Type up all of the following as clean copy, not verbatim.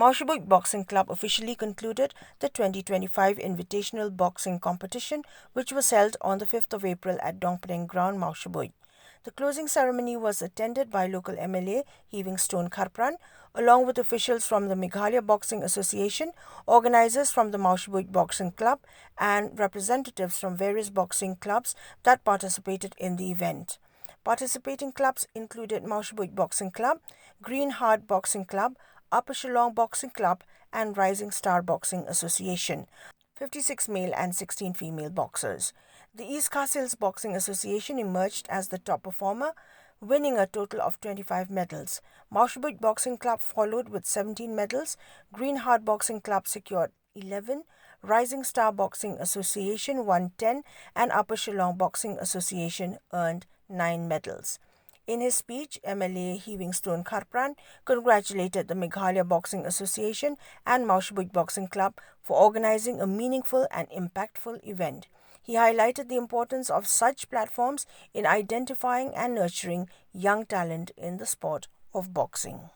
Mawshbuit Boxing Club officially concluded the 2025 Invitational Boxing Competition, which was held on the 5th of April at Dong Pdeng Ground, Mawshbuit. The closing ceremony was attended by local MLA Heaving Stone Kharpran, along with officials from the Meghalaya Boxing Association, organizers from the Mawshbuit Boxing Club, and representatives from various boxing clubs that participated in the event. Participating clubs included Mawshbuit Boxing Club, Green Heart Boxing Club, Upper Shillong Boxing Club, and Rising Star Boxing Association, 56 male and 16 female boxers. The East Khasi Boxing Association emerged as the top performer, winning a total of 25 medals. Mawshbuit Boxing Club followed with 17 medals, Green Heart Boxing Club secured 11, Rising Star Boxing Association won 10, and Upper Shillong Boxing Association earned 9 medals. In his speech, MLA Heaving Stone Kharpran congratulated the Meghalaya Boxing Association and Mawshbuit Boxing Club for organizing a meaningful and impactful event. He highlighted the importance of such platforms in identifying and nurturing young talent in the sport of boxing.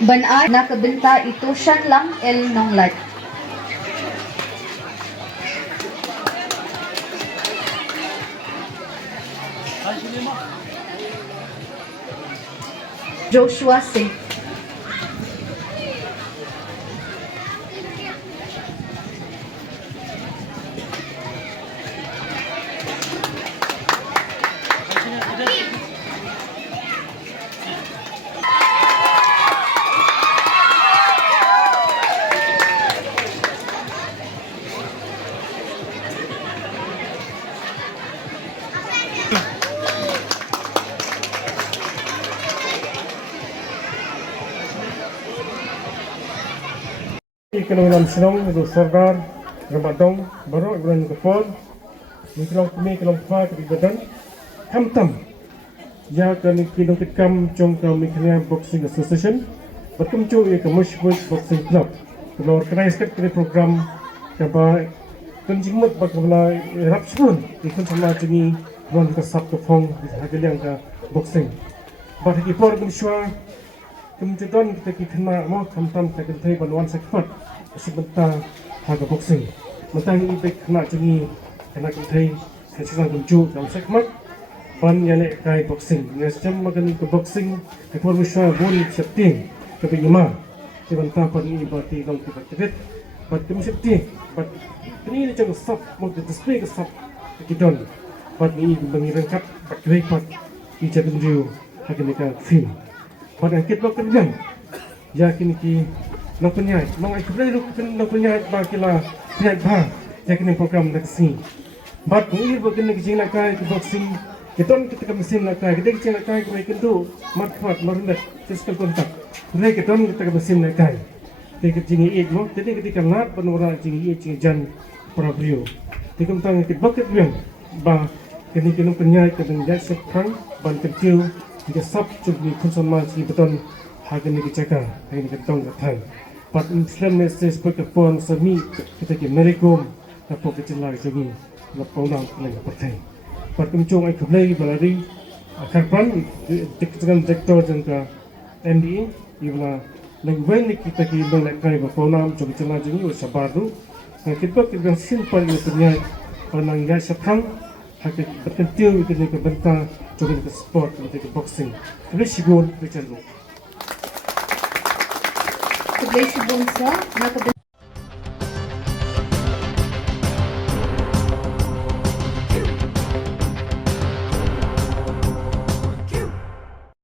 Banay nakabenta ito siyan lang el nong light. Joshua Singh. Ikan senang itu Sardar Ramadong baru bulan kepol Mikelong kami kelong fa ke badan hamtam ya kan kinong kitkam jong ka Meghalaya Boxing Association berkumcu ia ke Mawshbuit Boxing Club kalau organize kat kini program kaba tunjimut bakabla rapsun ikut sama jini bulan ke Sabtu Fong hagaliang ka boxing bagi kipor kumshwa kemudian kita kena mau kamtam kita kentai banuan sekfat sebentar harga boxing mentang ini kena jengi kena kentai sesuatu kuncu dalam segmen ban yang kai boxing macam makan ke boxing kepor musya bun setting ke lima sebentar ban ini berarti dong kita cedek bat kemu setting bat ini jangan stop mau display ke stop kita bat ini mengirangkat bat great ijaran review harga mereka film pada kita kerja, yakin ki nak penyai, mangai kerja lu nak penyai bagilah penyai bah, yakin program nak si. But ni bagian nak jing nak kai boxing, kita mesin nak kai, kita jing nak kai kita tu market marunet physical contact. Kita mesin nak kai, kita jing iik mo, jadi kita lat penora jing iik jing jan pravio. Kita tentang kita bucket biang, bah kini penyai kita jadi sekarang ban kecil. Jika sab cukup konsumen si beton harga ni dijaga, harga ni ketong ketai. But Islam message berkepon semi kita ke Amerikom, dapat kecil lagi jadi lepas orang lain bertai. But kumcung ay kublai balari Kharpran dengan direktor jangka MDA, ialah lengweng ni kita ke melekai berpona jadi kecil lagi jadi sabaru. Kita simpan ini punya penanggai sepang. Hak berkentil dengan kebentar juga dengan sport dengan boxing. Boleh sibuk berjalan. Boleh sibuk sah nak